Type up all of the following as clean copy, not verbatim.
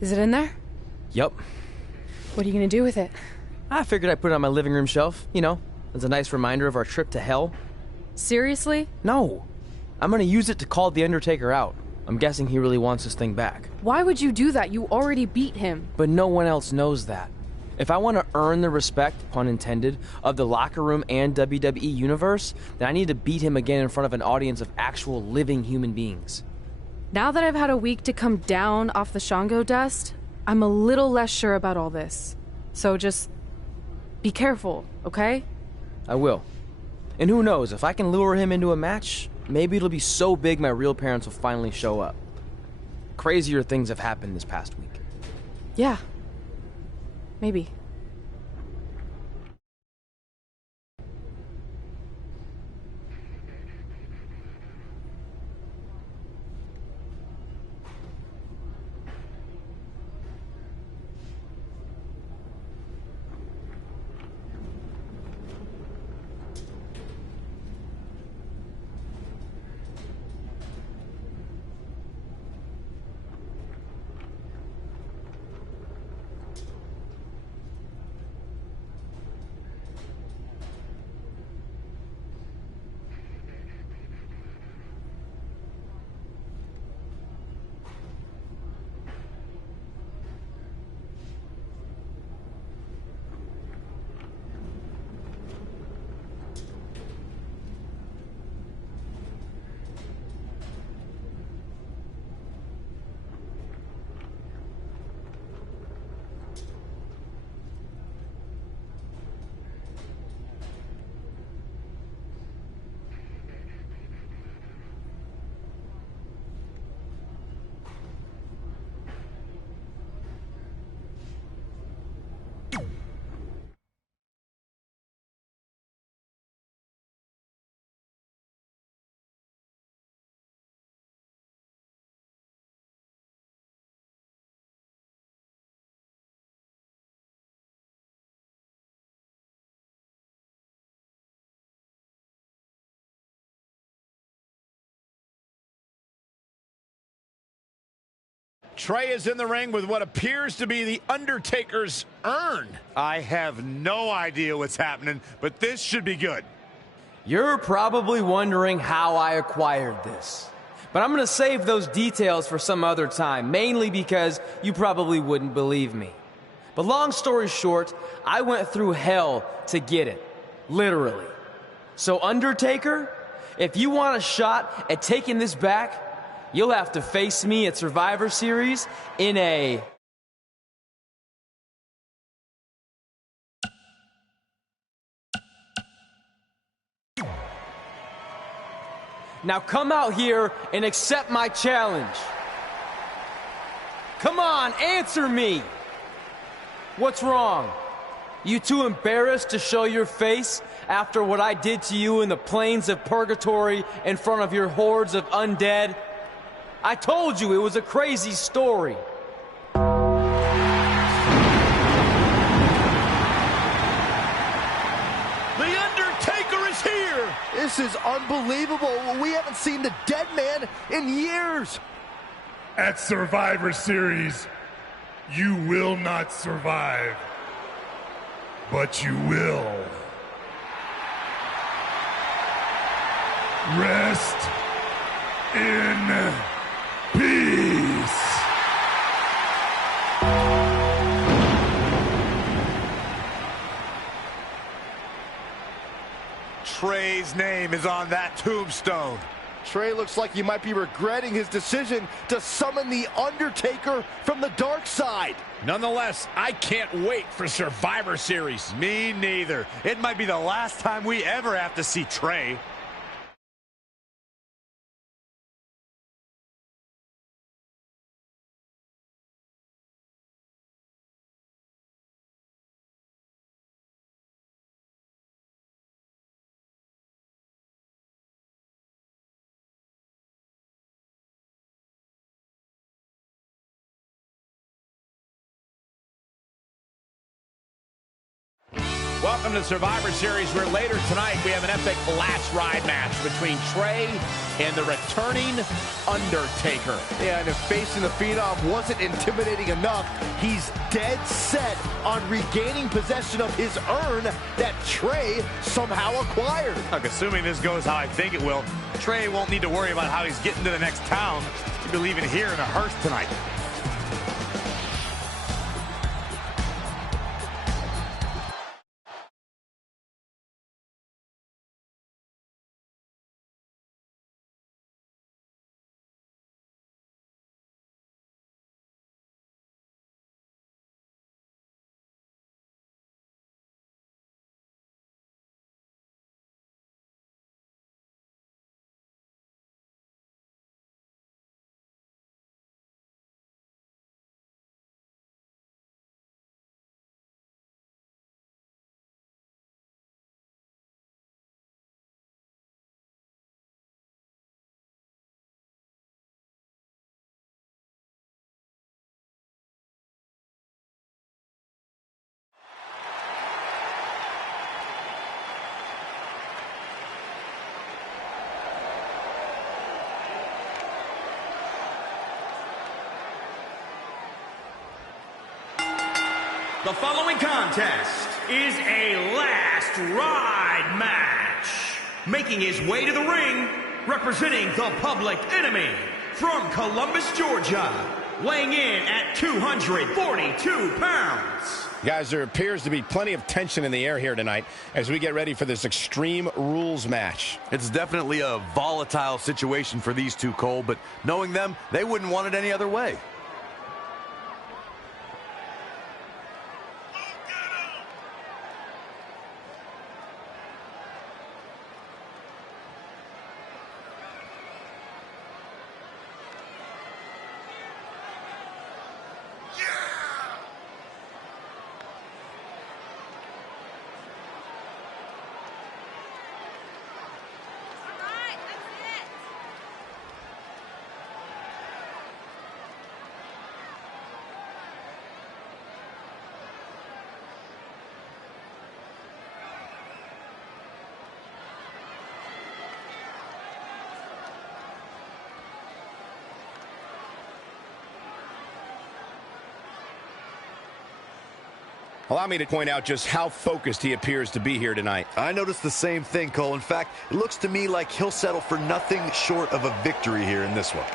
Is it in there? Yup. What are you gonna do with it? I figured I'd put it on my living room shelf, you know, as a nice reminder of our trip to hell. Seriously? No. I'm gonna use it to call the Undertaker out. I'm guessing he really wants this thing back. Why would you do that? You already beat him. But no one else knows that. If I want to earn the respect, pun intended, of the locker room and WWE universe, then I need to beat him again in front of an audience of actual living human beings. Now that I've had a week to come down off the Shango dust, I'm a little less sure about all this. So just be careful, okay? I will. And who knows, if I can lure him into a match, maybe it'll be so big my real parents will finally show up. Crazier things have happened this past week. Yeah. Maybe. Trey is in the ring with what appears to be the Undertaker's urn. I have no idea what's happening, but this should be good. You're probably wondering how I acquired this. But I'm gonna save those details for some other time, mainly because you probably wouldn't believe me. But long story short, I went through hell to get it. Literally. So Undertaker, if you want a shot at taking this back, you'll have to face me at Survivor Series in a... Now come out here and accept my challenge. Come on, answer me. What's wrong? You too embarrassed to show your face after what I did to you in the plains of purgatory in front of your hordes of undead? I told you it was a crazy story. The Undertaker is here! This is unbelievable. We haven't seen the dead man in years. At Survivor Series, you will not survive, but you will. Rest in peace. Trey's name is on that tombstone. Trey looks like he might be regretting his decision to summon the Undertaker from the dark side. Nonetheless, I can't wait for Survivor Series. Me neither. It might be the last time we ever have to see Trey. Welcome to Survivor Series, where later tonight we have an epic last ride match between Trey and the returning Undertaker. Yeah, and if facing the Phenom wasn't intimidating enough, he's dead set on regaining possession of his urn that Trey somehow acquired. Look, assuming this goes how I think it will, Trey won't need to worry about how he's getting to the next town. He'll be leaving here in a hearse tonight. The following contest is a last ride match. Making his way to the ring, representing the Public Enemy from Columbus, Georgia, weighing in at 242 pounds. Guys, there appears to be plenty of tension in the air here tonight as we get ready for this Extreme Rules match. It's definitely a volatile situation for these two, Cole, but knowing them, they wouldn't want it any other way. Allow me to point out just how focused he appears to be here tonight. I noticed the same thing, Cole. In fact, it looks to me like he'll settle for nothing short of a victory here in this one.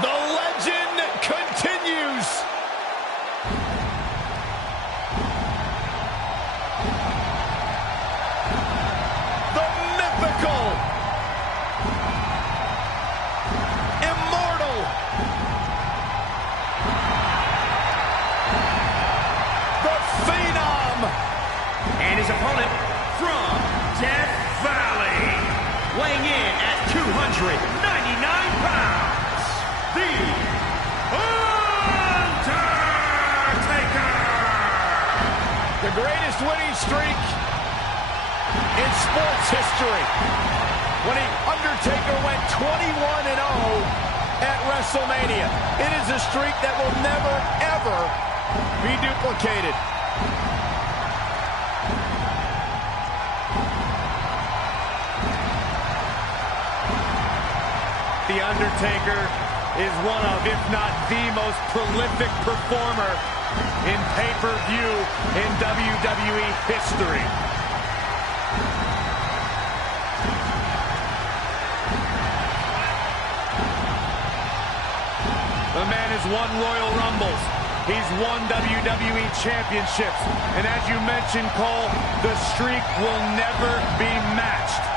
The legend continues. The mythical, immortal, the Phenom, And his opponent from Death Valley, weighing in at 299 pounds. The Undertaker! the greatest winning streak in sports history. When Undertaker went 21-0 at WrestleMania. It is a streak that will never, ever be duplicated. The Undertaker is one of, if not the most prolific performer in pay-per-view in WWE history. The man has won Royal Rumbles. He's won WWE championships. And as you mentioned, Cole, the streak will never be matched.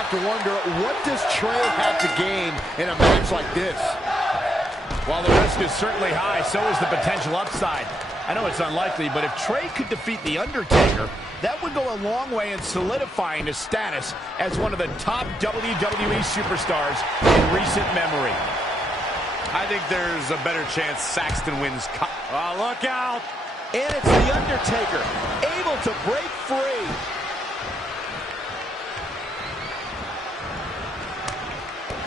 have to wonder, what does Trey have to gain in a match like this? While the risk is certainly high, so is the potential upside. I know it's unlikely, but if Trey could defeat The Undertaker, that would go a long way in solidifying his status as one of the top WWE superstars in recent memory. I think there's a better chance Saxton wins. Oh, look out! And it's The Undertaker, able to break free.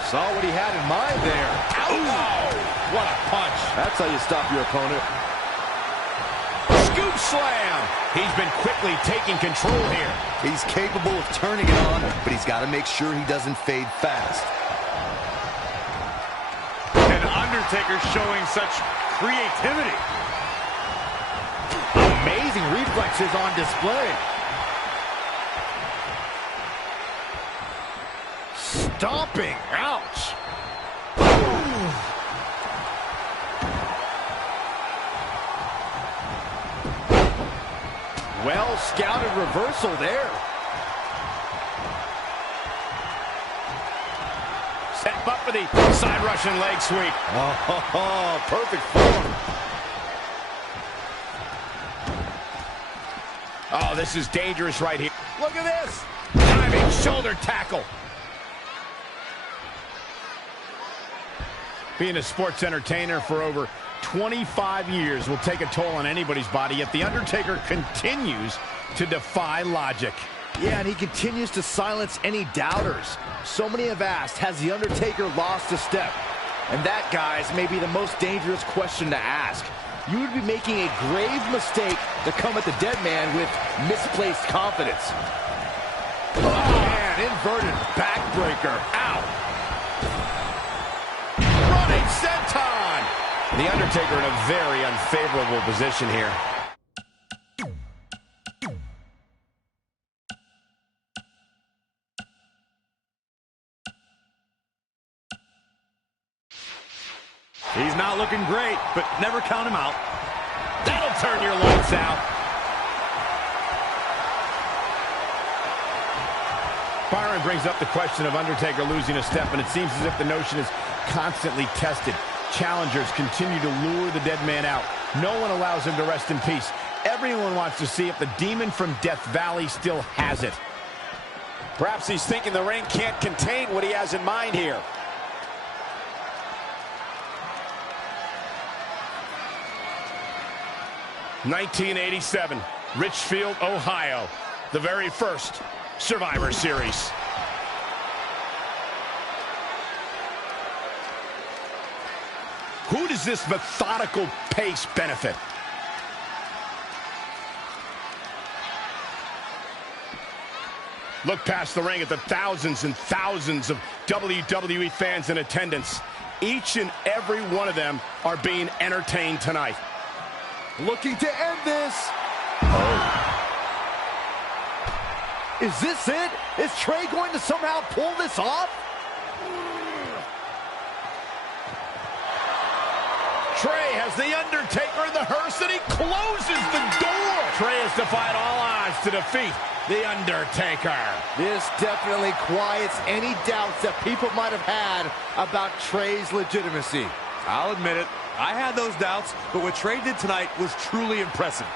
Saw what he had in mind there. Oh, what a punch. That's how you stop your opponent. Scoop slam. He's been quickly taking control here. He's capable of turning it on, but he's got to make sure he doesn't fade fast. And Undertaker showing such creativity. Amazing reflexes on display. Stomping. Ouch. Well scouted reversal there. Step up for the side Russian leg sweep. Oh, perfect form. Oh, this is dangerous right here. Look at this. Diving shoulder tackle. Being a sports entertainer for over 25 years will take a toll on anybody's body, yet The Undertaker continues to defy logic. Yeah, and he continues to silence any doubters. So many have asked, has The Undertaker lost a step? And that, guys, may be the most dangerous question to ask. You would be making a grave mistake to come at the dead man with misplaced confidence. Oh, man, inverted backbreaker. Ow. Running senton. The Undertaker in a very unfavorable position here. He's not looking great, but never count him out. That'll turn your lights out. Byron brings up the question of Undertaker losing a step, and it seems as if the notion is constantly tested. Challengers continue to lure the dead man out. No one allows him to rest in peace. Everyone wants to see if the demon from Death Valley still has it. Perhaps he's thinking the ring can't contain what he has in mind here. (1987) Richfield, Ohio, the very first Survivor Series. Who does this methodical pace benefit? Look past the ring at the thousands and thousands of WWE fans in attendance. Each and every one of them are being entertained tonight. Looking to end this. Oh. Is this it? Is Trey going to somehow pull this off? Trey has The Undertaker in the hearse, and he closes the door. Trey has defied all odds to defeat The Undertaker. This definitely quiets any doubts that people might have had about Trey's legitimacy. I'll admit it. I had those doubts, but what Trey did tonight was truly impressive.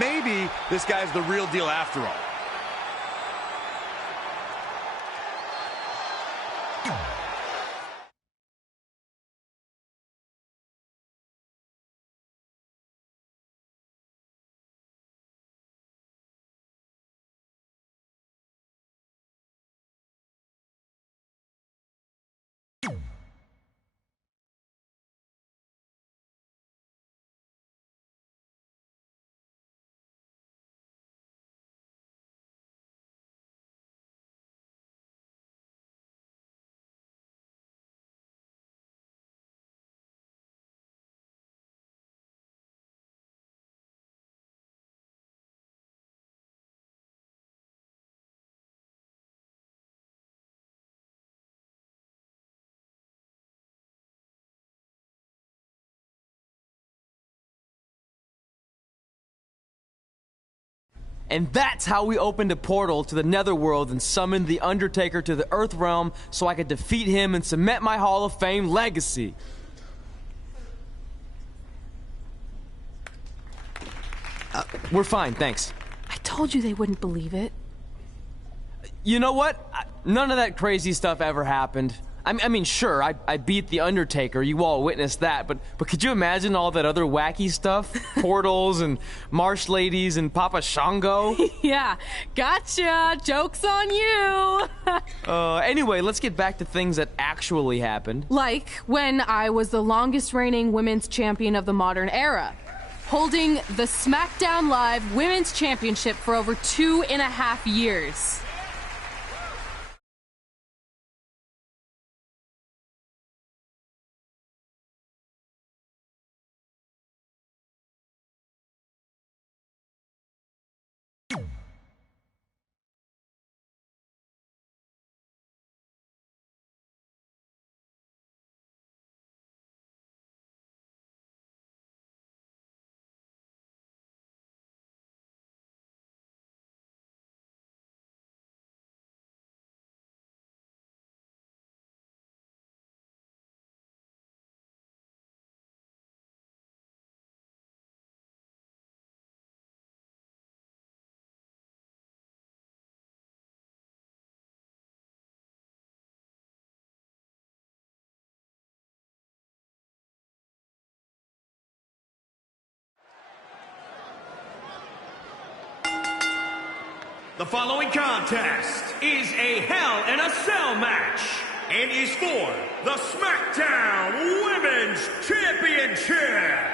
Maybe this guy's the real deal after all. And that's how we opened a portal to the Netherworld and summoned the Undertaker to the Earth Realm so I could defeat him and cement my Hall of Fame legacy. We're fine, thanks. I told you they wouldn't believe it. You know what? None of that crazy stuff ever happened. I mean, sure, I beat the Undertaker. You all witnessed that. But could you imagine all that other wacky stuff? Portals and marsh ladies and Papa Shango? Yeah, gotcha. Joke's on you. Anyway, let's get back to things that actually happened. Like when I was the longest reigning women's champion of the modern era, holding the SmackDown Live Women's Championship for over 2.5 years. The following contest is a Hell in a Cell match and is for the SmackDown Women's Championship.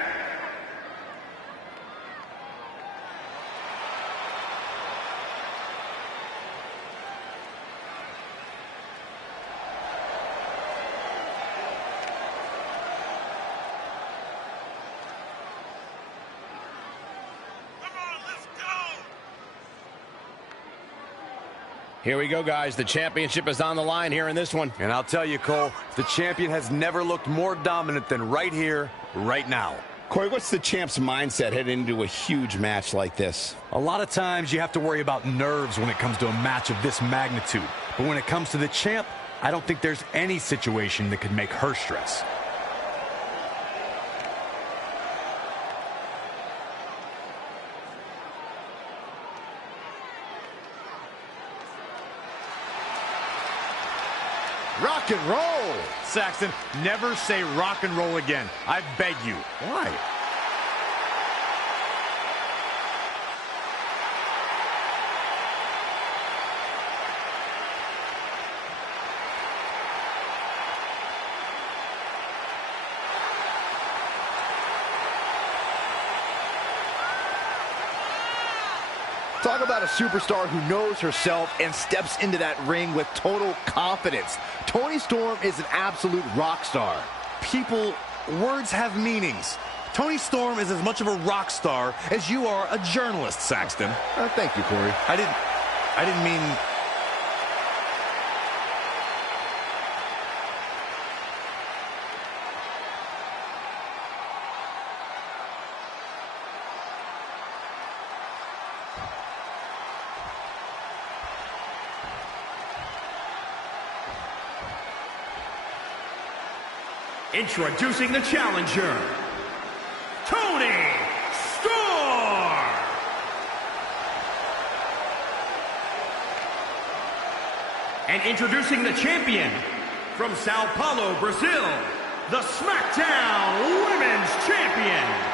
Here we go, guys. The championship is on the line here in this one. And I'll tell you, Cole, the champion has never looked more dominant than right here, right now. Corey, what's the champ's mindset heading into a huge match like this? A lot of times you have to worry about nerves when it comes to a match of this magnitude. But when it comes to the champ, I don't think there's any situation that could make her stress. Rock and roll. Saxton, never say rock and roll again. I beg you. Why? Talk about a superstar who knows herself and steps into that ring with total confidence. Toni Storm is an absolute rock star. People, words have meanings. Toni Storm is as much of a rock star as you are a journalist, Saxton. Thank you, Corey. I didn't mean... Introducing the challenger, Toni Storm. And introducing the champion, from Sao Paulo, Brazil, the SmackDown Women's Champion,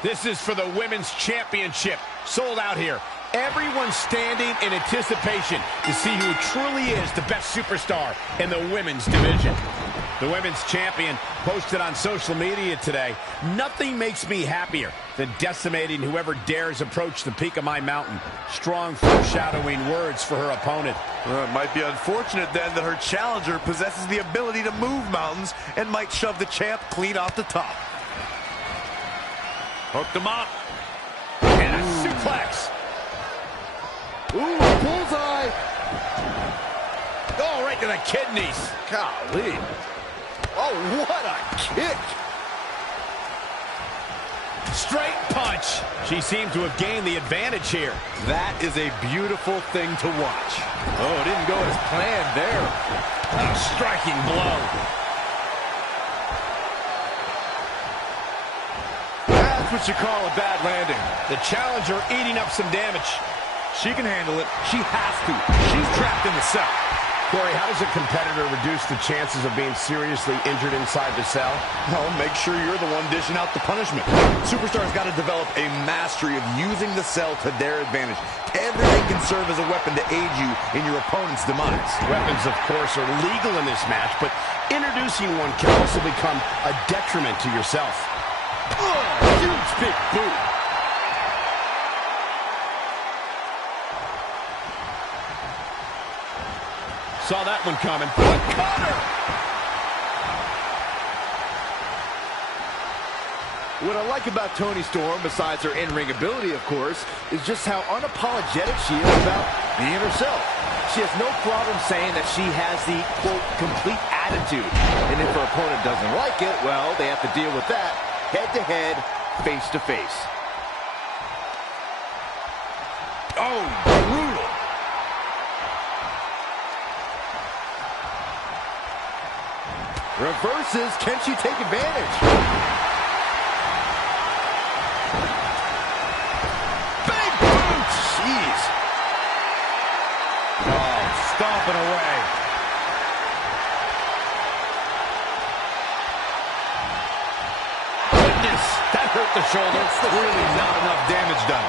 This is for the Women's Championship. Sold out here. Everyone's standing in anticipation to see who truly is the best superstar in the women's division. The women's champion posted on social media today, "Nothing makes me happier than decimating whoever dares approach the peak of my mountain." Strong foreshadowing words for her opponent. Well, it might be unfortunate then that her challenger possesses the ability to move mountains and might shove the champ clean off the top. Hooked him up. And a suplex. Ooh, bullseye. Oh, right to the kidneys. Golly. Oh, what a kick. Straight punch. She seemed to have gained the advantage here. That is a beautiful thing to watch. Oh, it didn't go as planned there. A striking blow. That's what you call a bad landing. The challenger eating up some damage. She can handle it. She has to. She's trapped in the cell. Corey, how does a competitor reduce the chances of being seriously injured inside the cell? Well, make sure you're the one dishing out the punishment. Superstars got to develop a mastery of using the cell to their advantage. Everything can serve as a weapon to aid you in your opponent's demise. Weapons, of course, are legal in this match, but introducing one can also become a detriment to yourself. Oh, huge big boot. Saw that one coming. What cutter! What I like about Toni Storm, besides her in-ring ability, of course, is just how unapologetic she is about being herself. She has no problem saying that she has the, quote, complete attitude. And if her opponent doesn't like it, well, they have to deal with that head-to-head, face-to-face. Oh, brutal. Reverses, can she take advantage? Big boot! Jeez. Oh, stomping away. Goodness, that hurt the shoulder. Really not enough damage done.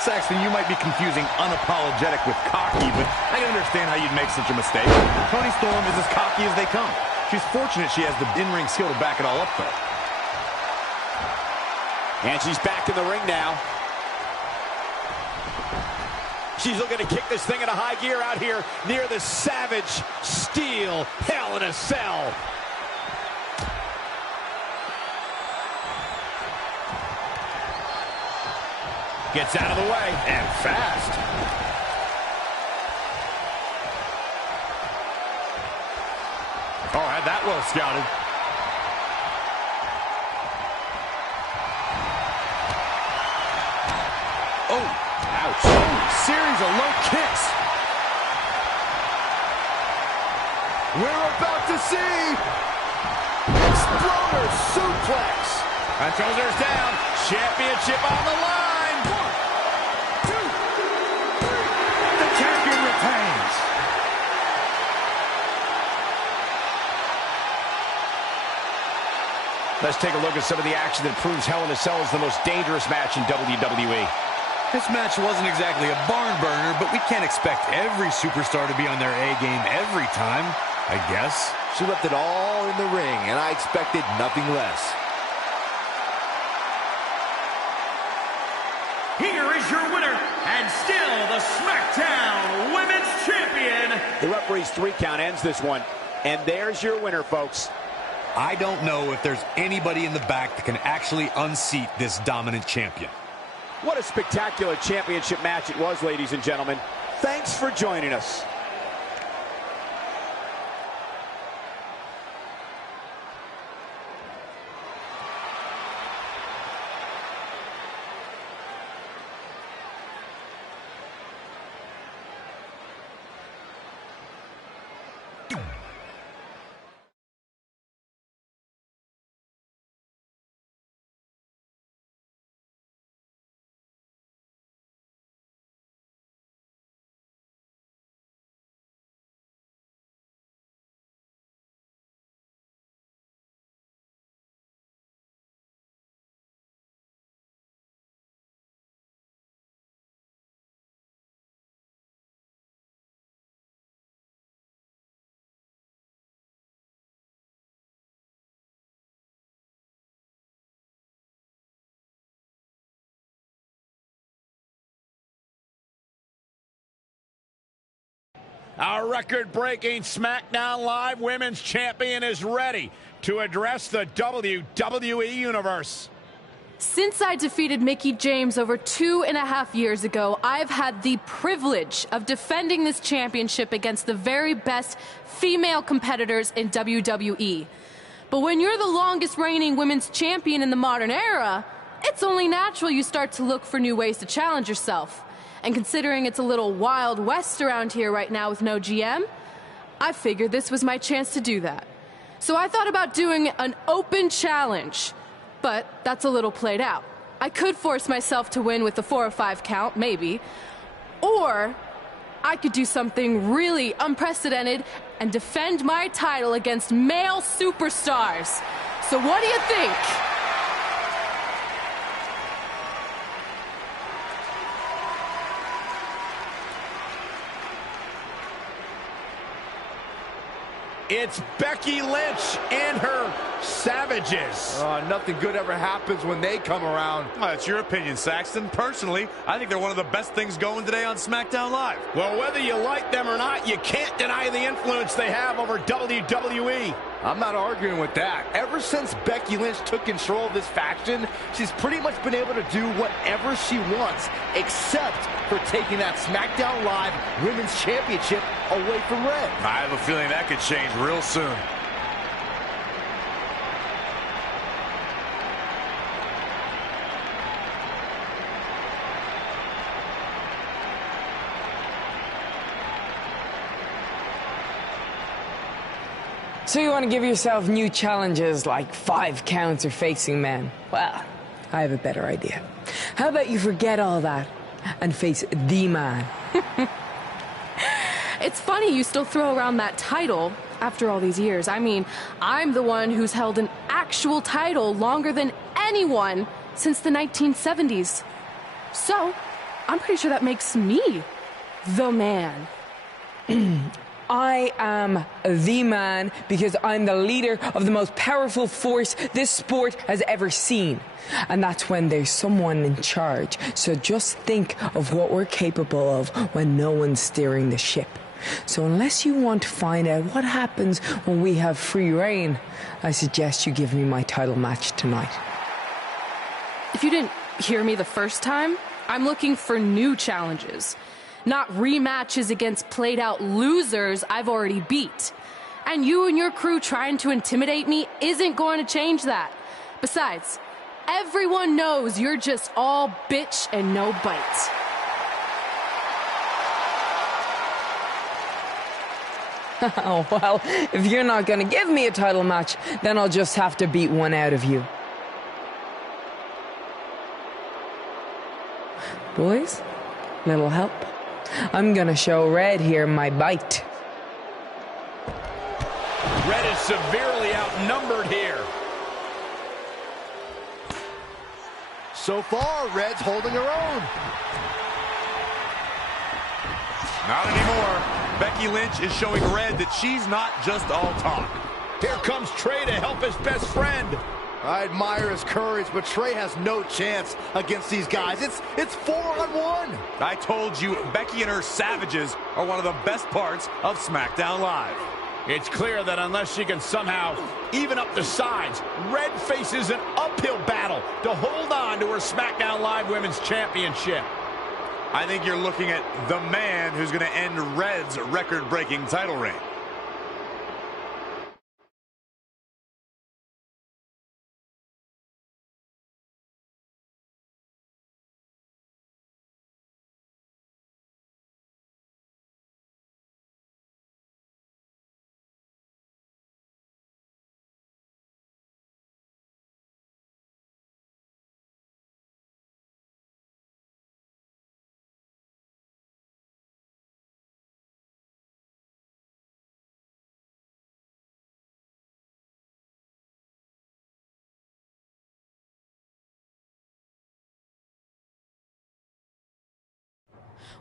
Saxton, you might be confusing unapologetic with cocky, but I can understand how you'd make such a mistake. Toni Storm is as cocky as they come. She's fortunate she has the in-ring skill to back it all up, though. And she's back in the ring now. She's looking to kick this thing into high gear out here near the Savage Steel Hell in a Cell. Gets out of the way, and fast. Oh, had that well scouted. Oh, ouch. Oh, series of low kicks. We're about to see Exploder Suplex. And shoulders down. Championship on the line. Retains. Let's take a look at some of the action that proves Hell in a Cell is the most dangerous match in WWE. This match wasn't exactly a barn burner, but we can't expect every superstar to be on their A game every time, I guess. She left it all in the ring, and I expected nothing less. Here is your winner, and still the SmackDown Women's Champion. The referee's 3 count ends this one. And there's your winner, folks. I don't know if there's anybody in the back that can actually unseat this dominant champion. What a spectacular championship match it was, ladies and gentlemen. Thanks for joining us. Our record-breaking SmackDown Live Women's Champion is ready to address the WWE Universe. Since I defeated Mickie James over 2.5 years ago, I've had the privilege of defending this championship against the very best female competitors in WWE. But when you're the longest reigning women's champion in the modern era, it's only natural you start to look for new ways to challenge yourself. And considering it's a little Wild West around here right now with no GM, I figured this was my chance to do that. So I thought about doing an open challenge. But that's a little played out. I could force myself to win with the 4 or 5 count, maybe. Or I could do something really unprecedented and defend my title against male superstars. So what do you think? It's Becky Lynch and her Savages. Nothing good ever happens when they come around. Well, that's your opinion, Saxton. Personally, I think they're one of the best things going today on SmackDown Live. Well, whether you like them or not, you can't deny the influence they have over WWE. I'm not arguing with that. Ever since Becky Lynch took control of this faction, she's pretty much been able to do whatever she wants, except for taking that SmackDown Live Women's Championship away from Red. I have a feeling that could change real soon. So you want to give yourself new challenges like 5 counts or facing men? Well, I have a better idea. How about you forget all that and face the man? It's funny you still throw around that title after all these years. I mean, I'm the one who's held an actual title longer than anyone since the 1970s. So, I'm pretty sure that makes me the man. I am the man because I'm the leader of the most powerful force this sport has ever seen. And that's when there's someone in charge. So just think of what we're capable of when no one's steering the ship. So unless you want to find out what happens when we have free reign, I suggest you give me my title match tonight. If you didn't hear me the first time, I'm looking for new challenges. Not rematches against played-out losers I've already beat. And you and your crew trying to intimidate me isn't going to change that. Besides, everyone knows you're just all bitch and no bite. Oh, well, if you're not going to give me a title match, then I'll just have to beat one out of you. Boys, little help? I'm gonna show Red here my bite. Red is severely outnumbered here. So far, Red's holding her own. Not anymore. Becky Lynch is showing Red that she's not just all talk. Here comes Trey to help his best friend. I admire his courage, but Trey has no chance against these guys. It's 4-on-1. I told you, Becky and her Savages are one of the best parts of SmackDown Live. It's clear that unless she can somehow even up the sides, Red faces an uphill battle to hold on to her SmackDown Live Women's Championship. I think you're looking at the man who's going to end Red's record-breaking title reign.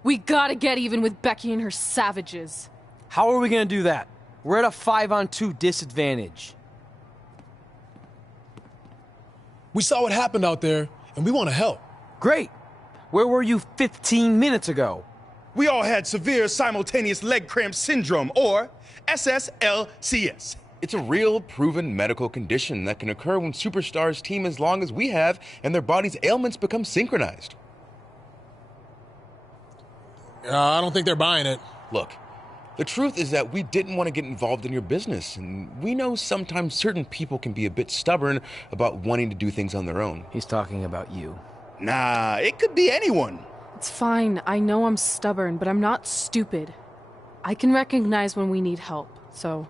We gotta get even with Becky and her Savages. How are we gonna do that? We're at a 5-on-2 disadvantage. We saw what happened out there, and we want to help. Great. Where were you 15 minutes ago? We all had severe simultaneous leg cramp syndrome, or SSLCS. It's a real, proven medical condition that can occur when superstars team as long as we have and their body's ailments become synchronized. I don't think they're buying it. Look, the truth is that we didn't want to get involved in your business, and we know sometimes certain people can be a bit stubborn about wanting to do things on their own. He's talking about you. Nah, it could be anyone. It's fine. I know I'm stubborn, but I'm not stupid. I can recognize when we need help, so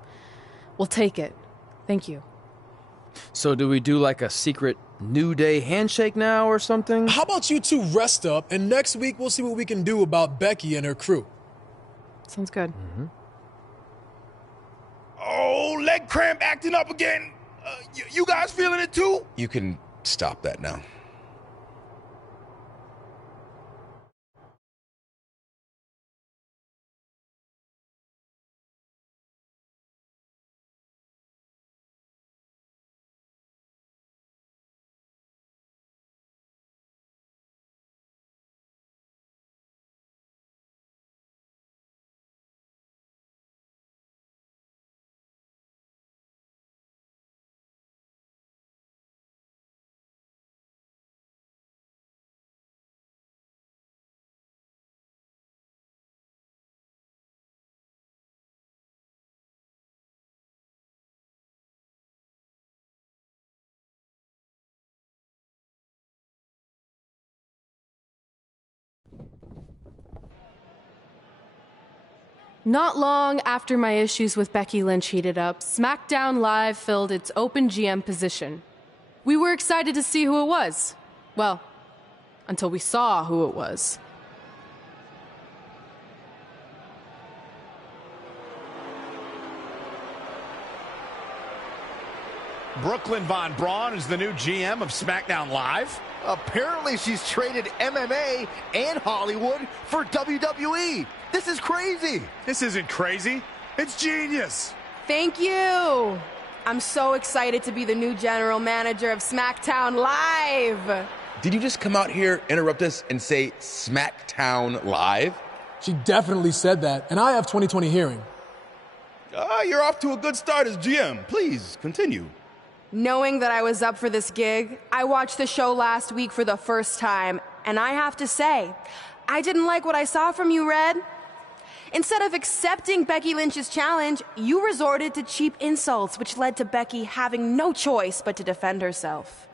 we'll take it. Thank you. So do we do like a secret New Day handshake now or something? How about you two rest up, and next week we'll see what we can do about Becky and her crew. Sounds good. Mm-hmm. Oh, leg cramp acting up again. You guys feeling it too? You can stop that now. Not long after my issues with Becky Lynch heated up, SmackDown Live filled its open GM position. We were excited to see who it was. Well, until we saw who it was. Brooklyn Von Braun is the new GM of SmackDown Live. Apparently she's traded MMA and Hollywood for WWE. This is crazy. This isn't crazy. It's genius. Thank you. I'm so excited to be the new general manager of SmackDown Live. Did you just come out here, interrupt us, and say SmackDown Live? She definitely said that, and I have 20/20 hearing. You're off to a good start as GM. Please, continue. Knowing that I was up for this gig, I watched the show last week for the first time, and I have to say, I didn't like what I saw from you, Red. Instead of accepting Becky Lynch's challenge, you resorted to cheap insults, which led to Becky having no choice but to defend herself.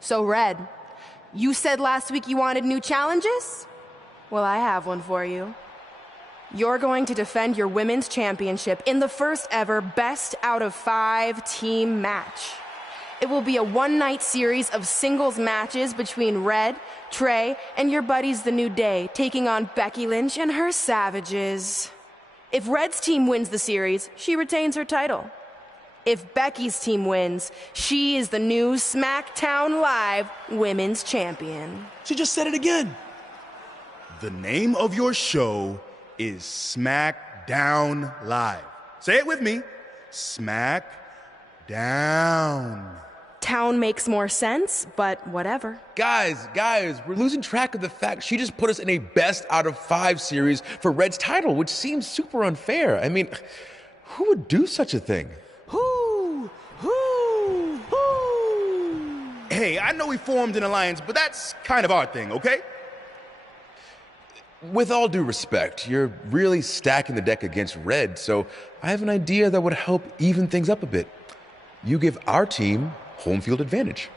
So, Red, you said last week you wanted new challenges? Well, I have one for you. You're going to defend your women's championship in the first ever best out of 5 team match. It will be a one-night series of singles matches between Red, Trey, and your buddies The New Day, taking on Becky Lynch and her Savages. If Red's team wins the series, she retains her title. If Becky's team wins, she is the new SmackDown Live Women's Champion. She just said it again. The name of your show is SmackDown Live. Say it with me. SmackDown. Town makes more sense, but whatever. Guys, we're losing track of the fact she just put us in a best out of 5 series for Red's title, which seems super unfair. I mean, who would do such a thing? Who? Hey, I know we formed an alliance, but that's kind of our thing, okay? With all due respect, you're really stacking the deck against Red, so I have an idea that would help even things up a bit. You give our team home field advantage.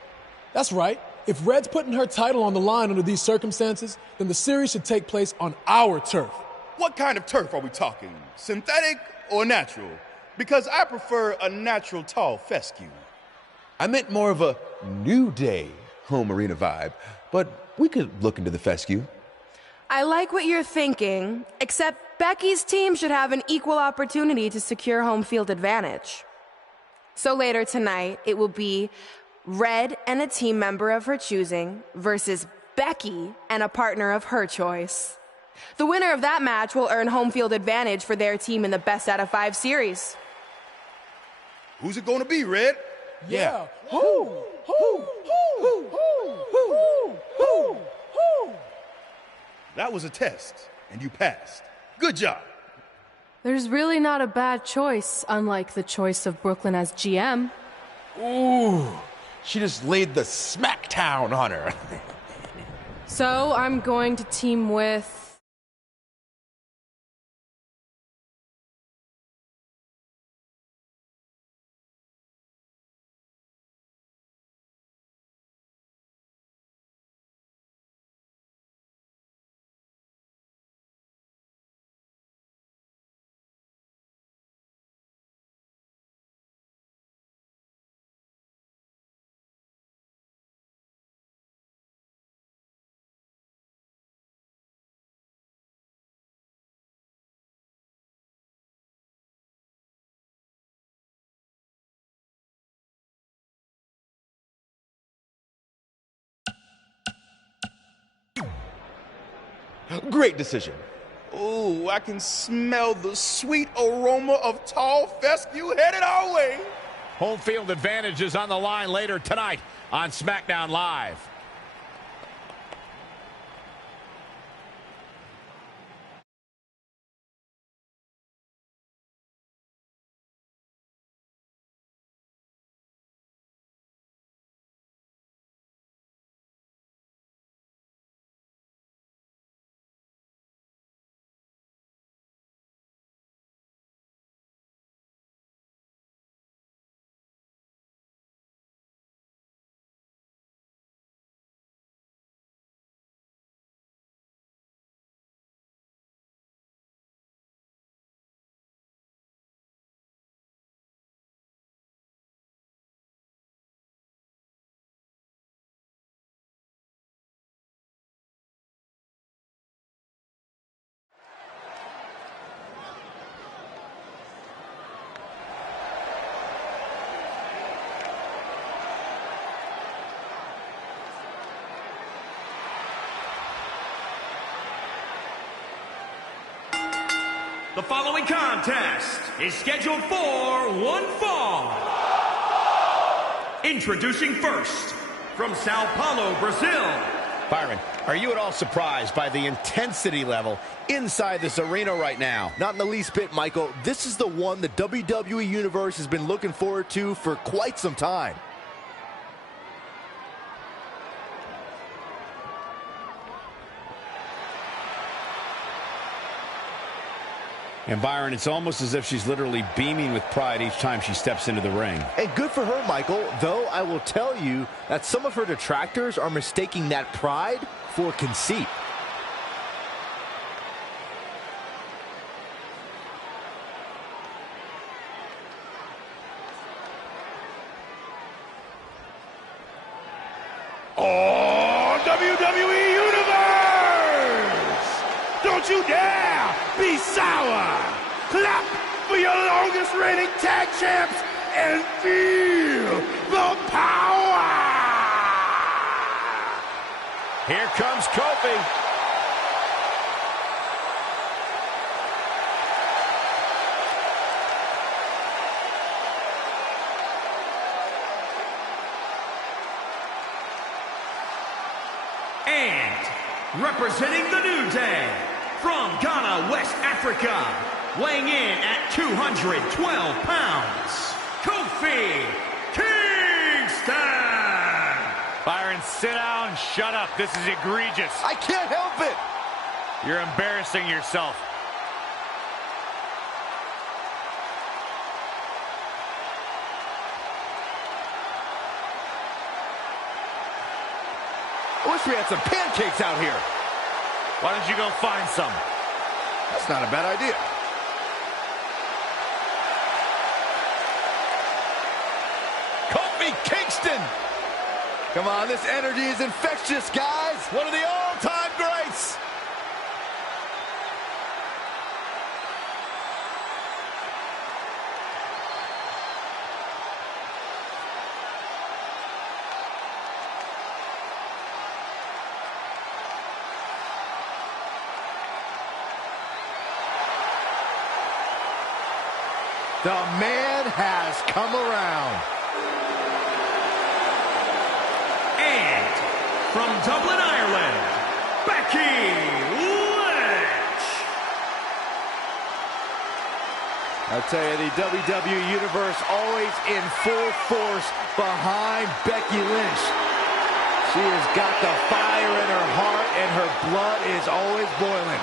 That's right. If Red's putting her title on the line under these circumstances, then the series should take place on our turf. What kind of turf are we talking? Synthetic or natural? Because I prefer a natural tall fescue. I meant more of a New Day home arena vibe, but we could look into the fescue. I like what you're thinking, except Becky's team should have an equal opportunity to secure home field advantage. So later tonight, it will be Red and a team member of her choosing versus Becky and a partner of her choice. The winner of that match will earn home field advantage for their team in the best out of 5 series. Who's it going to be, Red? Yeah. That was a test, and you passed. Good job. There's really not a bad choice, unlike the choice of Brooklyn as GM. Ooh, she just laid the smackdown on her. So I'm going to team with... Great decision. Ooh, I can smell the sweet aroma of tall fescue headed our way. Home field advantage is on the line later tonight on SmackDown Live. The following contest is scheduled for one fall. Introducing first, from Sao Paulo, Brazil. Byron, are you at all surprised by the intensity level inside this arena right now? Not in the least bit, Michael. This is the one the WWE Universe has been looking forward to for quite some time. And Byron, it's almost as if she's literally beaming with pride each time she steps into the ring. And good for her, Michael, though I will tell you that some of her detractors are mistaking that pride for conceit. Oh, WWE Universe! Don't you dare be sour! Clap for your longest reigning tag champs and feel the power! Here comes Kofi. And representing the New Day, from Ghana, West Africa, weighing in at 212 pounds, Kofi Kingston! Byron, sit down, shut up. This is egregious. I can't help it! You're embarrassing yourself. I wish we had some pancakes out here. Why don't you go find some? That's not a bad idea. Kofi Kingston! Come on, this energy is infectious, guys. One of the all-time greats! The man has come around. And from Dublin, Ireland, Becky Lynch. I'll tell you, the WWE Universe always in full force behind Becky Lynch. She has got the fire in her heart, and her blood is always boiling.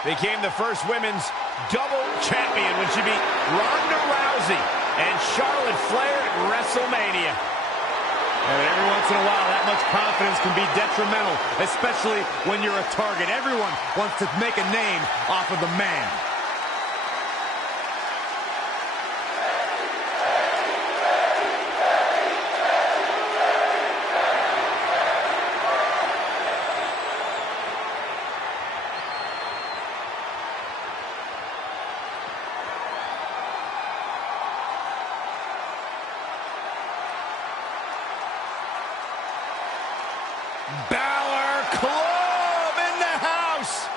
Became the first women's double champion when she beat Ronda Rousey and Charlotte Flair at WrestleMania. And every once in a while, that much confidence can be detrimental, especially when you're a target. Everyone wants to make a name off of the man. Balor Club in the house.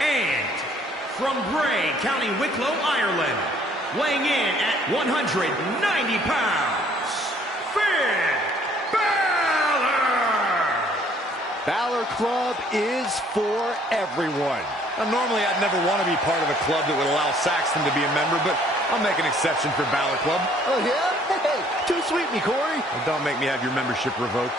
And from Bray, County Wicklow, Ireland, weighing in at 190 pounds, Finn Balor! Balor Club is for everyone. Now, normally, I'd never want to be part of a club that would allow Saxton to be a member, but I'll make an exception for Balor Club. Oh, yeah? Hey, too sweet me, Corey. Well, don't make me have your membership revoked.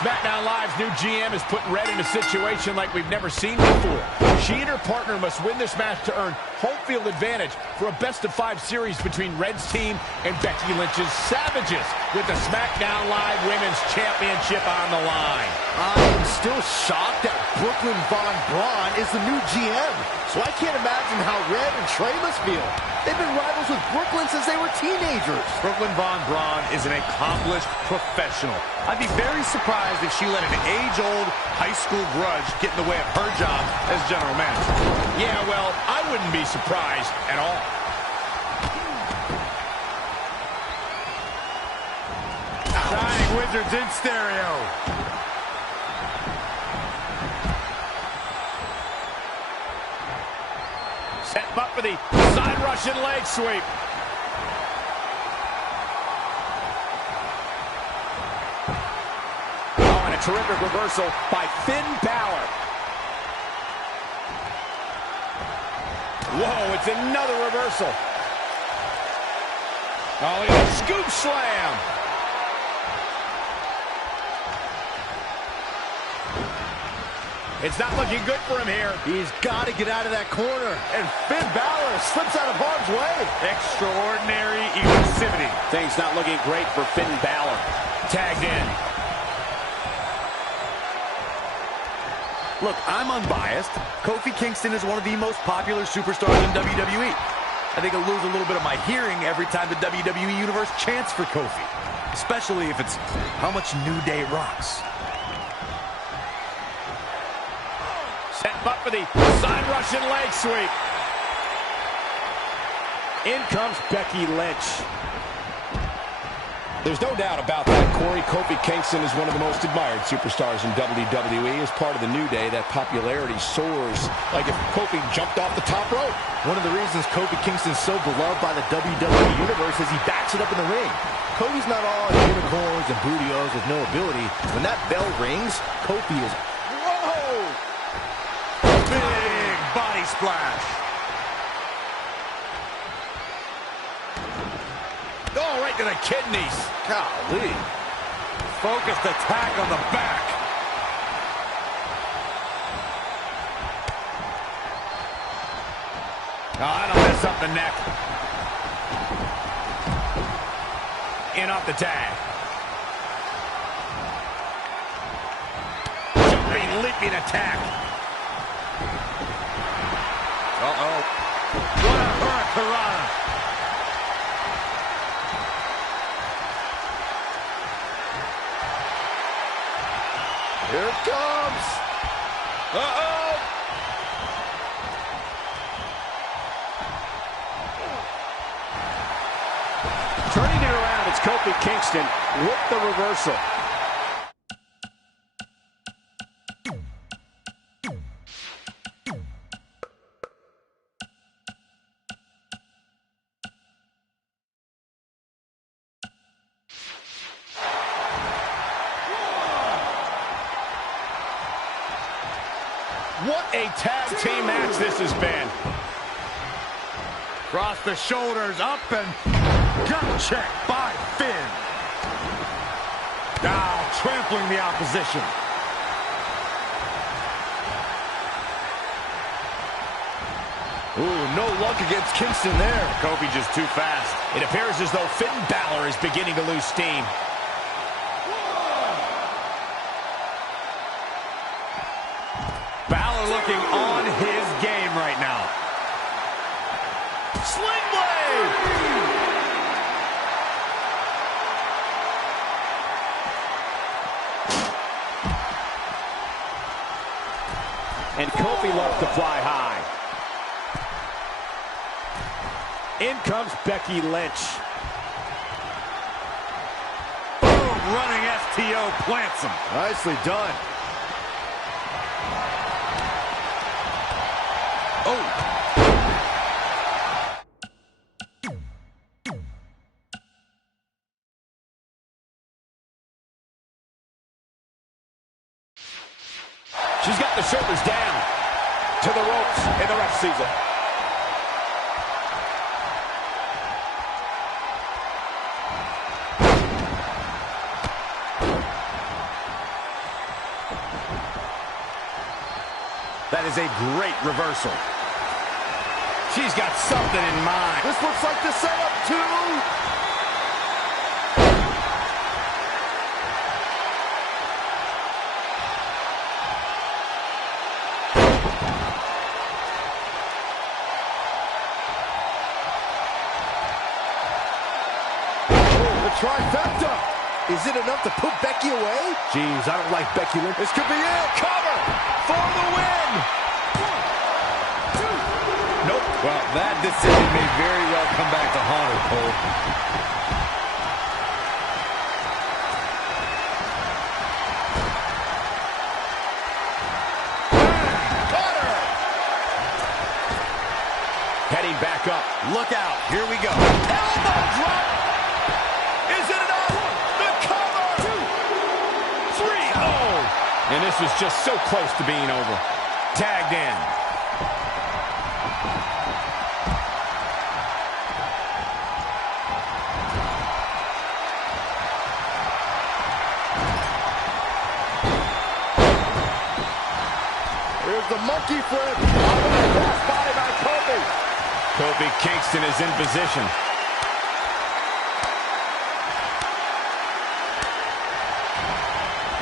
SmackDown Live's new GM is putting Red in a situation like we've never seen before. She and her partner must win this match to earn home field advantage for a best-of-5 series between Red's team and Becky Lynch's Savages, with the SmackDown Live Women's Championship on the line. I am still shocked that Brooklyn Von Braun is the new GM, so I can't imagine how Red and Trey must feel. They've been rivals with Brooklyn since they were teenagers. Brooklyn Von Braun is an accomplished professional. I'd be very surprised if she let an age-old high school grudge get in the way of her job as general manager. Yeah, well, I wouldn't be surprised at all. Shining Wizards in stereo. Set him up for the side Russian leg sweep. Oh, and a terrific reversal by Finn Balor. Whoa, it's another reversal. Oh, look at a scoop slam. It's not looking good for him here. He's got to get out of that corner. And Finn Balor slips out of harm's way. Extraordinary elusivity. Things not looking great for Finn Balor. Tagged in. Look, I'm unbiased. Kofi Kingston is one of the most popular superstars in WWE. I think I'll lose a little bit of my hearing every time the WWE Universe chants for Kofi. Especially if it's how much New Day rocks. Set him up for the side Russian leg sweep. In comes Becky Lynch. There's no doubt about that, Corey. Kofi Kingston is one of the most admired superstars in WWE. As part of the New Day, that popularity soars like if Kofi jumped off the top rope. One of the reasons Kofi Kingston's so beloved by the WWE Universe is he backs it up in the ring. Kofi's not all unicorns and booty-os with no ability. When that bell rings, Kofi is... Whoa! Big body splash. Oh, right to the kidneys. Golly. Focused attack on the back. Oh, that'll mess up the neck. In off the tag. Jumping, leaping attack. Uh-oh. What a hurricanrana. Here it comes. Uh-oh. Turning it around, it's Kofi Kingston with the reversal. What a tag team match this has been. Cross the shoulders, up and gut check by Finn. Now trampling the opposition. Ooh, no luck against Kingston there. Kofi just too fast. It appears as though Finn Balor is beginning to lose steam. Balor looking on his game right now. Sling blade! And Kofi loves to fly high. In comes Becky Lynch. Boom, running STO plants him. Nicely done. Oh. She's got the shoulders down to the ropes, and the ref sees it. That is a great reversal. She's got something in mind. This looks like the setup too. Trifecta! Is it enough to put Becky away? Jeez, I don't like Becky Lynch. This could be it! Cover! For the win! 1, 2. Nope. Well, that decision may very well come back to haunt her, Cole. Cutter! Heading back up. Look out. Here we go. Elbow drop! Is it enough? The cover! 2, 3. Oh! And this was just so close to being over. Tagged in. Here's the monkey flip. Cross body by Kofi. Kofi Kingston is in position.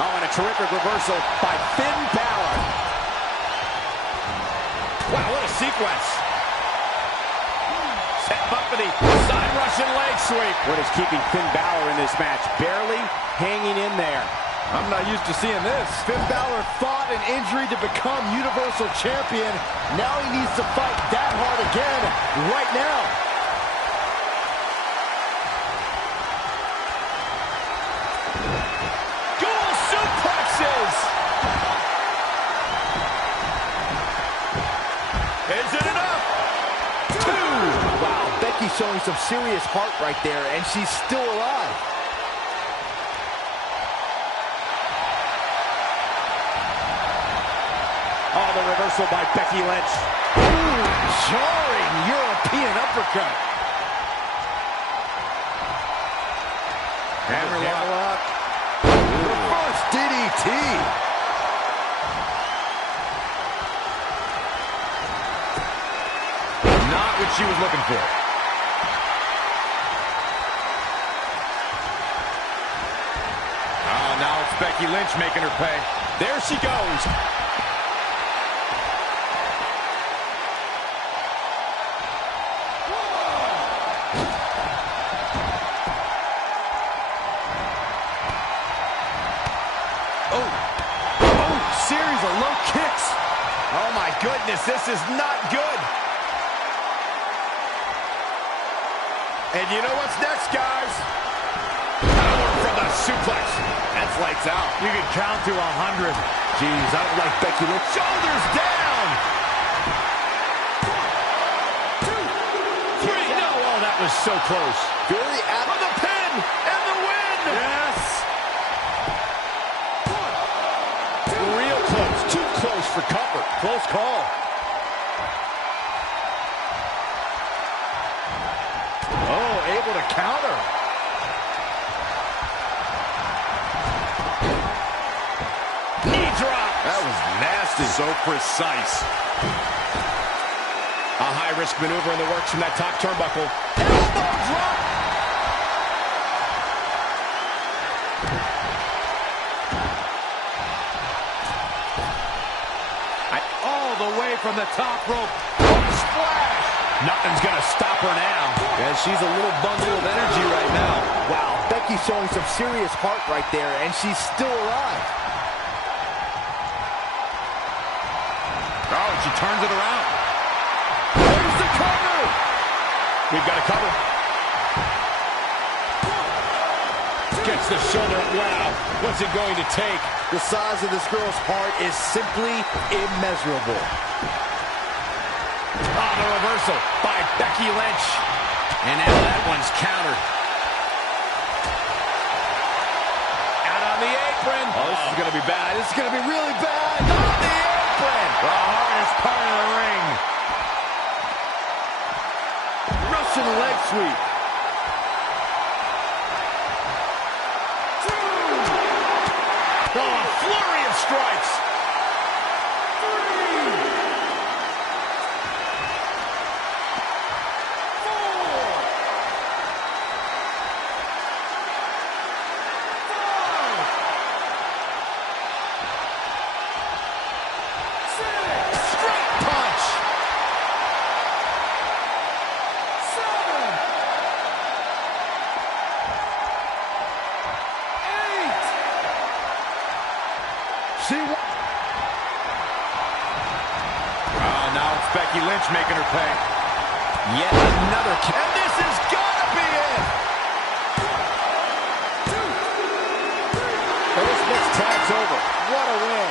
Oh, and a terrific reversal by Finn Balor. Wow, what a sequence. Step up for the side Russian leg sweep. What is keeping Finn Balor in this match? Barely hanging in there. I'm not used to seeing this. Finn Balor fought an injury to become Universal Champion. Now he needs to fight that hard again right now. Dual suplexes. Is it enough? 2. Wow, Becky's showing some serious heart right there, and she's still alive. Oh, the reversal by Becky Lynch. Ooh, jarring European uppercut. Hammerlock. Reverse DDT. Not what she was looking for. Oh, now it's Becky Lynch making her pay. There she goes. Oh, my goodness, this is not good. And you know what's next, guys? Power from the suplex. That's lights out. You can count to 100. Jeez, I don't like Becky Lynch. Shoulders down. 1, 2, 3. No, oh, that was so close. Very out of the pin and the win. Yes. 1, 2. Real close. Too close for comfort. Close call. Oh, able to counter. Knee drop. That was nasty. So precise. A high-risk maneuver in the works from that top turnbuckle. Elbow drop. All the way from the top rope. Splash. Nothing's going to stop her now. And she's a little bundle of energy right now. Wow, Becky's showing some serious heart right there, and she's still alive. Oh, she turns it around. There's the cover. We've got a cover. Gets the shoulder. Wow, what's it going to take? The size of this girl's heart is simply immeasurable. Oh, the reversal by Becky Lynch. And now that one's countered. Out on the apron. Oh, this is going to be bad. This is going to be really bad. On the apron. The hardest part of the ring. Russian leg sweep. 2. Oh, a flurry of strikes. 3. Now it's Becky Lynch making her pay. Yet another kick. And this is gotta be it. 1, 2, 3. This next tag's over. What a win.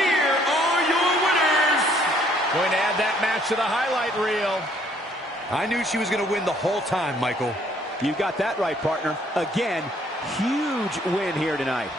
Here are your winners. Going to add that match to the highlight reel. I knew she was going to win the whole time, Michael. You got that right, partner. Again, huge win here tonight.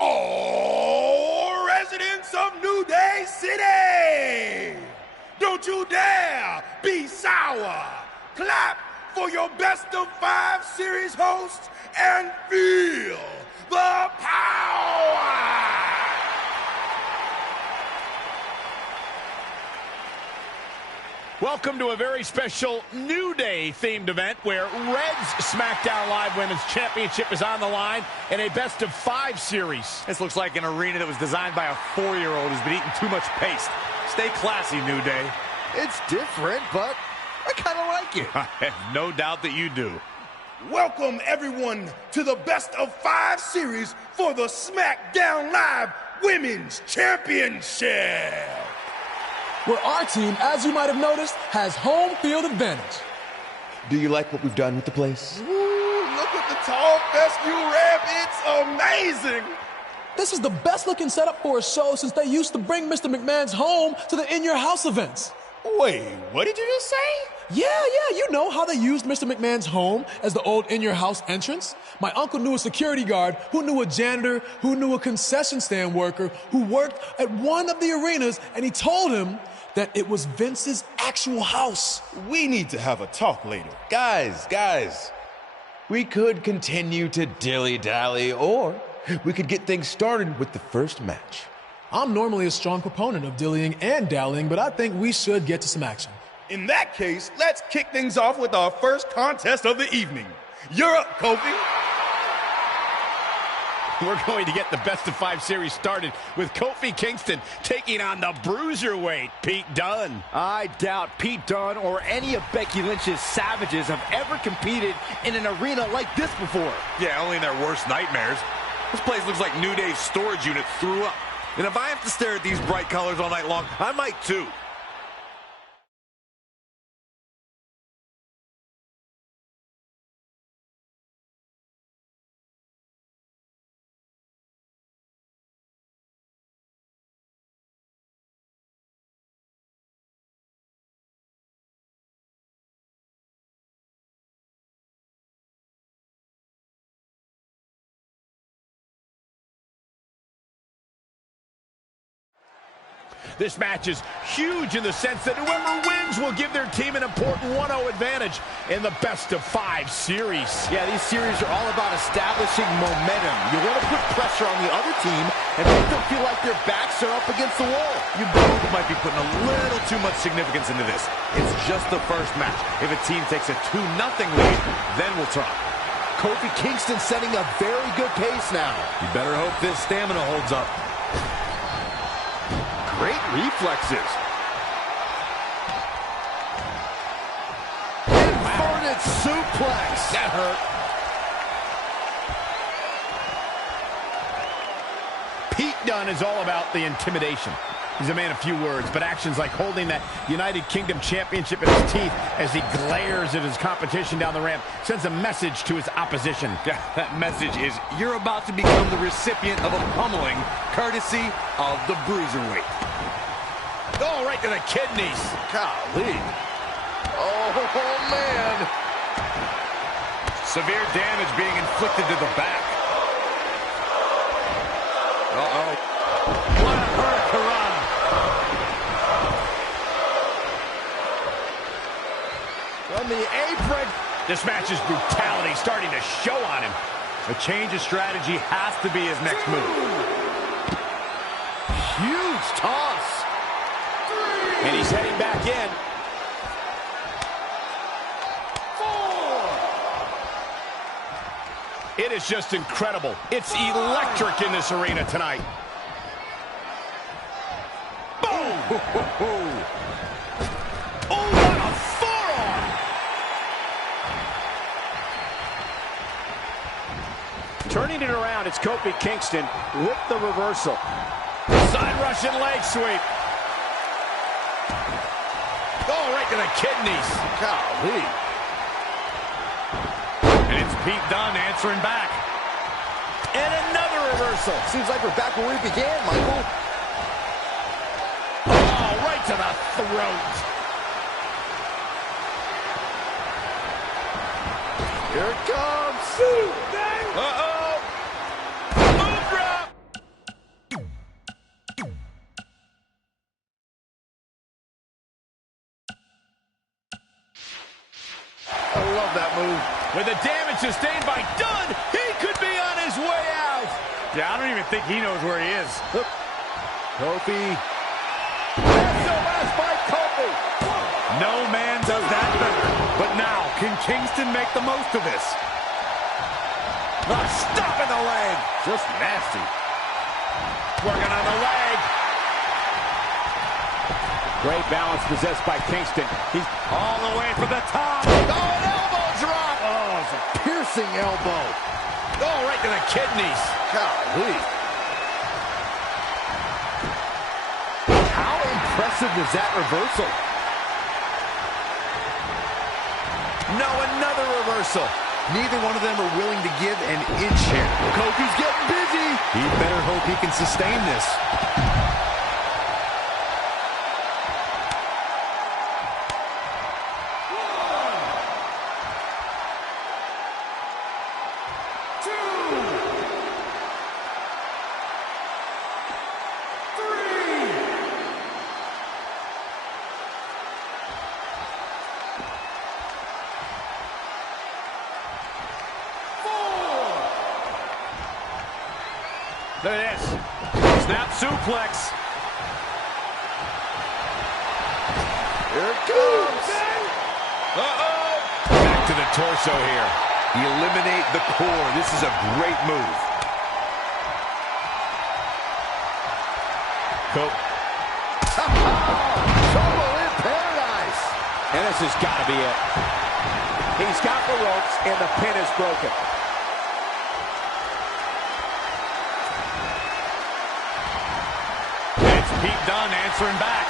All residents of New Day City, don't you dare be sour. Clap for your best of 5 series hosts and feel the power. Welcome to a very special New Day themed event where Red's SmackDown Live Women's Championship is on the line in a best of 5 series. This looks like an arena that was designed by a 4-year-old who's been eating too much paste. Stay classy, New Day. It's different, but I kind of like it. I have no doubt that you do. Welcome, everyone, to the best of 5 series for the SmackDown Live Women's Championship, where our team, as you might have noticed, has home field advantage. Do you like what we've done with the place? Ooh, look at the tall fescue ramp. It's amazing. This is the best looking setup for a show since they used to bring Mr. McMahon's home to the In Your House events. Wait, what did you just say? Yeah, you know how they used Mr. McMahon's home as the old In Your House entrance? My uncle knew a security guard, who knew a janitor, who knew a concession stand worker, who worked at one of the arenas, and he told him that it was Vince's actual house. We need to have a talk later. Guys, we could continue to dilly-dally, or we could get things started with the first match. I'm normally a strong proponent of dillying and dallying, but I think we should get to some action. In that case, let's kick things off with our first contest of the evening. You're up, Kofi. We're going to get the best-of-5 series started with Kofi Kingston taking on the bruiserweight, Pete Dunne. I doubt Pete Dunne or any of Becky Lynch's savages have ever competed in an arena like this before. Yeah, only in their worst nightmares. This place looks like New Day's storage unit threw up. And if I have to stare at these bright colors all night long, I might too. This match is huge in the sense that whoever wins will give their team an important 1-0 advantage in the best-of-5 series. Yeah, these series are all about establishing momentum. You want to put pressure on the other team and make them feel like their backs are up against the wall. You both might be putting a little too much significance into this. It's just the first match. If a team takes a 2-0 lead, then we'll talk. Kofi Kingston setting a very good pace now. You better hope this stamina holds up. Great reflexes. Inverted suplex. That hurt. Pete Dunne is all about the intimidation. He's a man of few words, but actions like holding that United Kingdom Championship in his teeth as he glares at his competition down the ramp sends a message to his opposition. Yeah, that message is you're about to become the recipient of a pummeling courtesy of the bruiserweight. Oh, right to the kidneys. Golly. Oh, man. Severe damage being inflicted to the back. Uh-oh. What a hurricanrana. From the apron. This match's brutality starting to show on him. A change of strategy has to be his next move. Huge toss. And he's heading back in. 4. It is just incredible. It's electric in this arena tonight. Boom! Oh, what a forearm! Turning it around, it's Kofi Kingston with the reversal. Side Russian leg sweep. Oh, right to the kidneys. Golly. And it's Pete Dunne answering back. And another reversal. Seems like we're back where we began, Michael. Oh, right to the throat. Here it comes. Uh-oh. Move drop. I love that move. With the damage sustained by Dunne, he could be on his way out. Yeah, I don't even think he knows where he is. Kofi. SOS by Kofi. No man does that better. But now, can Kingston make the most of this? Stop in the leg. Just nasty. Working on the leg. Great balance possessed by Kingston. He's All the way for the top. oh, an elbow drop. Oh, it's a piercing elbow. Oh, right to the kidneys. Golly. How impressive was that reversal? No, another reversal. Neither one of them are willing to give an inch here. Kofi's getting busy. He better hope he can sustain this. suplex. Here it comes. Uh-oh. Back to the torso here. Eliminate the core. This is a great move. Trouble in paradise. And this has got to be it. He's got the ropes, and the pin is broken. It's Pete Dunne answering back.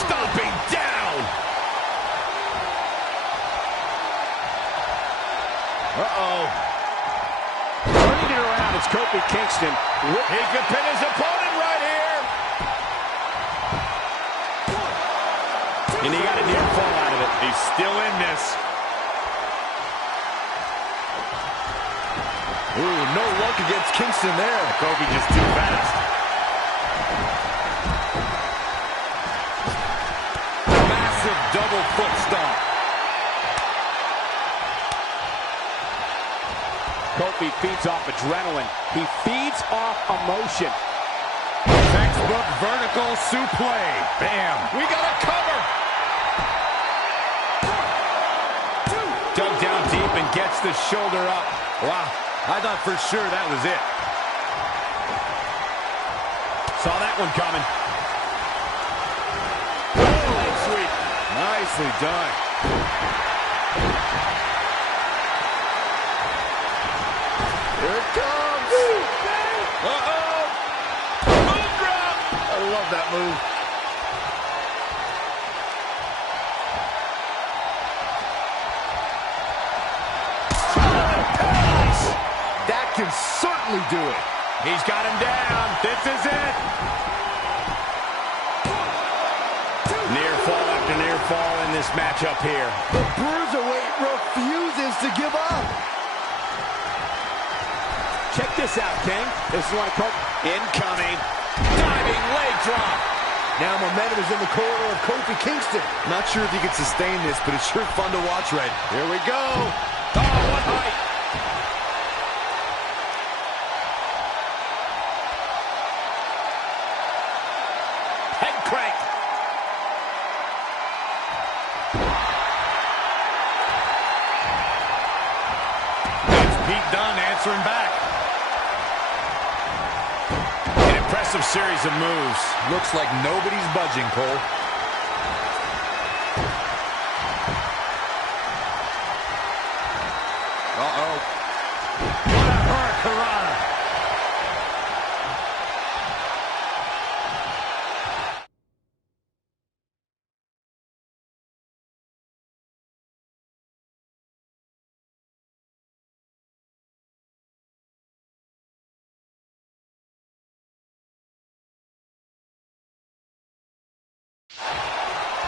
Stomping down. Uh-oh. Turning it around, it's Kofi Kingston. He could pin his opponent right here. And he got a near fall out of it. He's still in this. Ooh, no luck against Kingston there. Kofi just too fast. Massive double foot stomp. Kofi feeds off adrenaline. He feeds off emotion. Textbook vertical suplex. Bam. We got a cover. Dug down deep and gets the shoulder up. Wow. I thought for sure that was it. Saw that one coming. Oh, leg sweep. Nicely done. Here it comes. Uh-oh. Boom drop. I love that move. That can certainly do it. He's got him down. This is it. Near fall after near fall in this matchup here. The Bruiserweight refuses to give up. Check this out, King. This is one of incoming. Diving leg drop. Now momentum is in the corner of Kofi Kingston. Not sure if he can sustain this, but it's sure fun to watch, Red. Here we go. Oh, what height. Head crank. That's Pete Dunne answering back. An impressive series of moves. Looks like nobody's budging, Cole. Uh-oh. What a hurricanrana.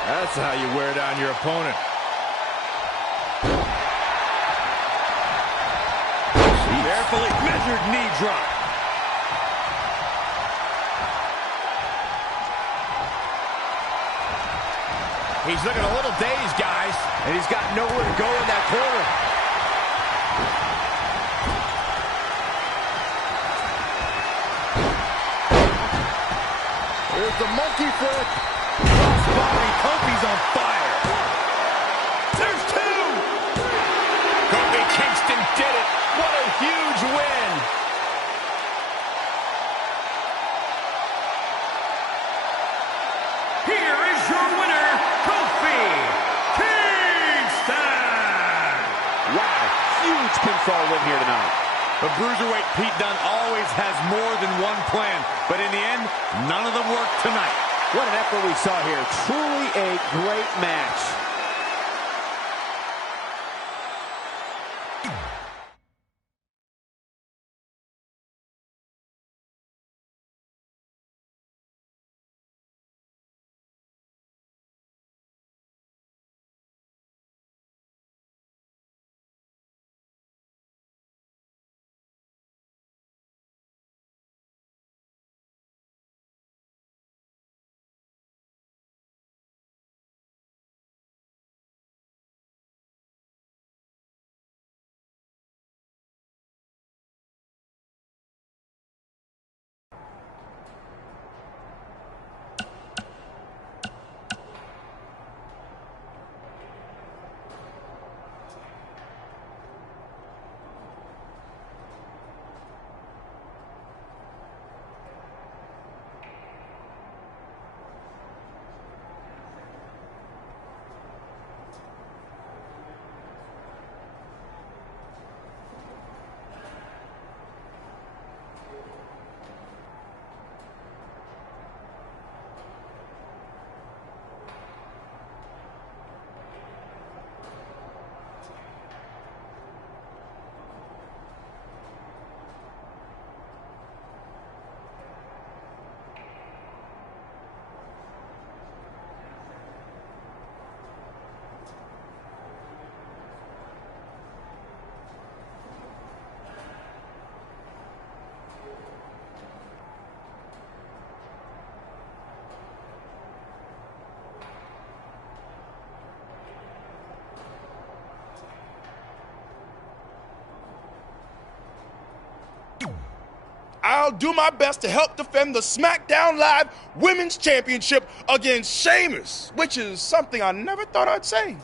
That's how you wear down your opponent. Carefully measured knee drop. He's looking a little dazed, guys. And he's got nowhere to go in that corner. Here's the monkey flip. Crossbody, Kofi's on fire. There's two. Kofi Kingston did it. What a huge win. Here is your winner, Kofi Kingston. Wow, huge pinfall win here tonight. The Bruiserweight Pete Dunne always has more than one plan, but in the end, none of them worked tonight. What an effort we saw here. Truly a great match. I'll do my best to help defend the SmackDown Live Women's Championship against Sheamus, which is something I never thought I'd say.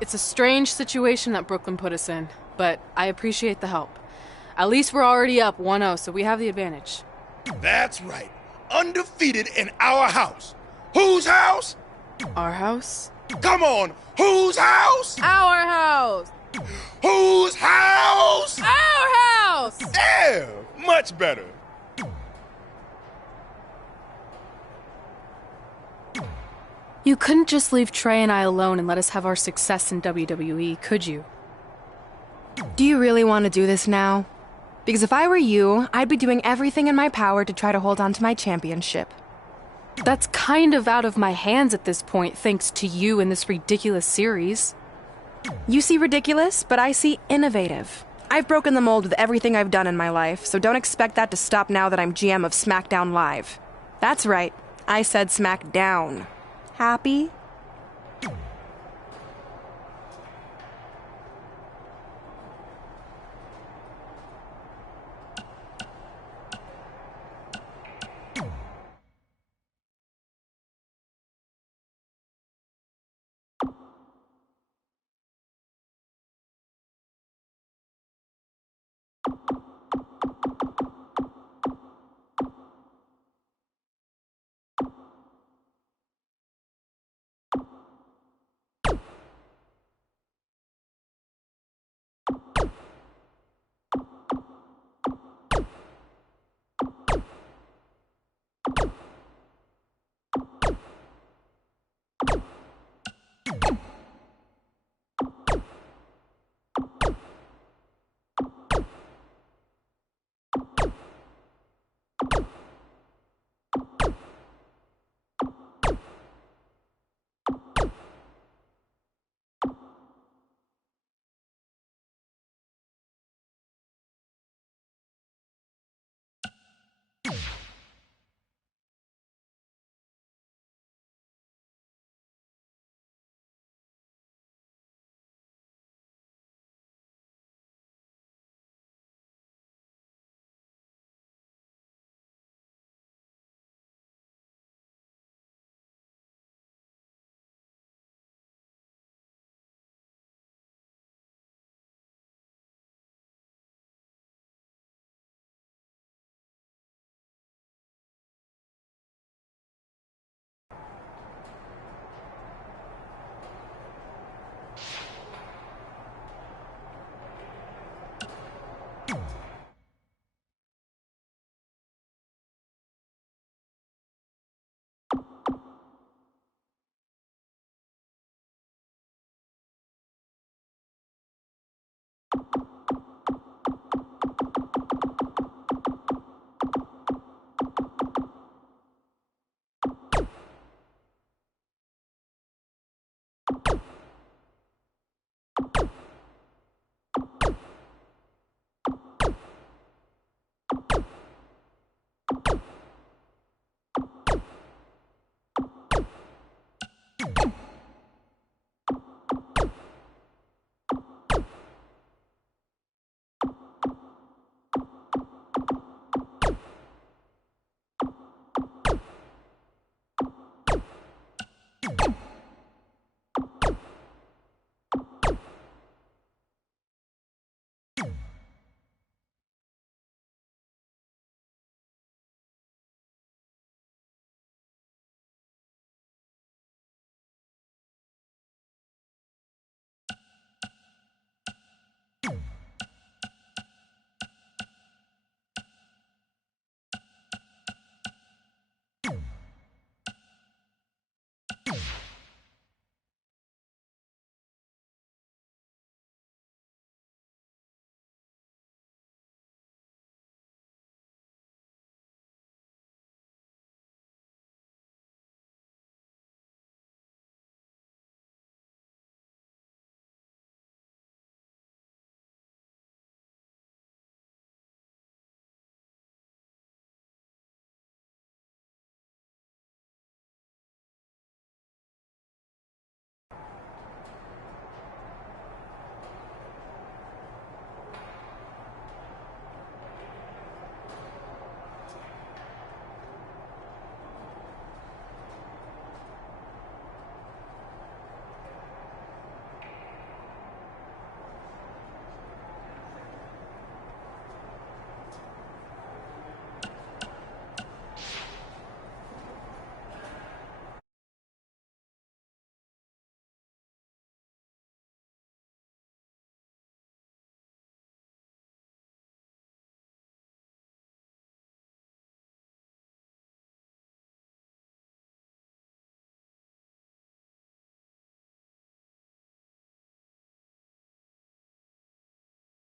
It's a strange situation that Brooklyn put us in, but I appreciate the help. At least we're already up 1-0, so we have the advantage. That's right. Undefeated in our house. Whose house? Our house? Come on. Whose house? Our house! Whose house? Our house! There. Much better. You couldn't just leave Trey and I alone and let us have our success in WWE, could you? Do you really want to do this now? Because if I were you, I'd be doing everything in my power to try to hold on to my championship. That's kind of out of my hands at this point, thanks to you and this ridiculous series. You see ridiculous, but I see innovative. I've broken the mold with everything I've done in my life, so don't expect that to stop now that I'm GM of SmackDown Live. That's right, I said SmackDown. Happy?